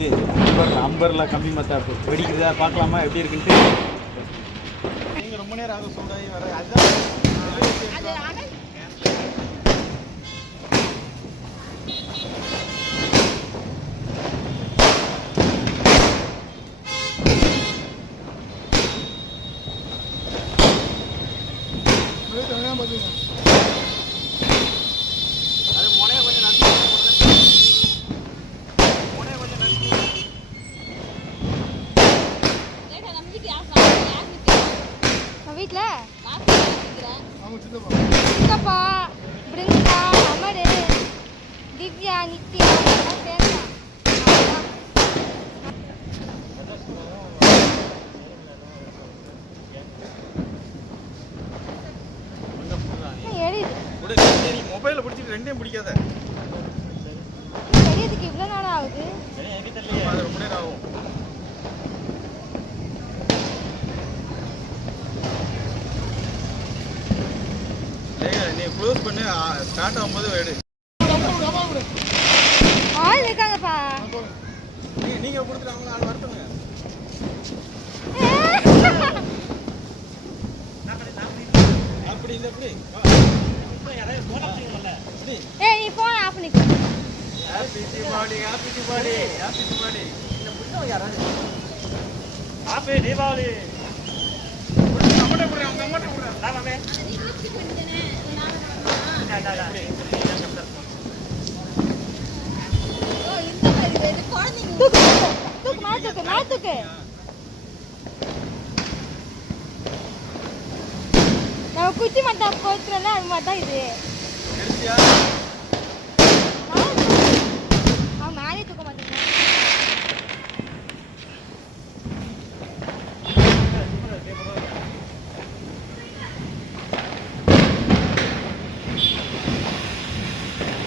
அம்பர்லாம் கம்மி மத்தாப்பு வெடிக்கிறதா பார்க்கலாமா எப்படி இருக்குன்ட்டு. நீங்கள் ரொம்ப நேரம் ஆகும் சூடாகி வர அதுதான் அது முனைய கொஞ்சம் நன்றி வீட்டுல சித்தப்பா பிருந்தா அமரு திவ்யா நித்யா சேர்ந்தான் எரியுது. மொபைல பிடிச்சிட்டு ரெண்டையும் பிடிக்காத. எரியதுக்கு இவ்வளவு நாள் ஆகுது. அது ரொம்ப நேரம் ஆகும். நீ க்ளோஸ் பண்ணி ஸ்டார்ட் ஆகும்போது எடு. ஆள் இருக்காங்கப்பா. நீங்க கொடுத்துட்டு அவங்க ஆள் வரட்டுங்க. அப்படி இந்த எப்படி ஏய் நீ போன் ஆஃப் பண்ணிக்கோ. Happy Deepavali happy Deepavali happy Deepavali. இந்த புள்ள யாராவது ஹாப்பி தீபாவளி அம்மட்ட போறேன் அவங்க அம்மட்ட போறேன். நான் மாமே மாத்துக்கு நம்ம குச்சி மட்டா போச்சுல அது மாதிரி தான் இது.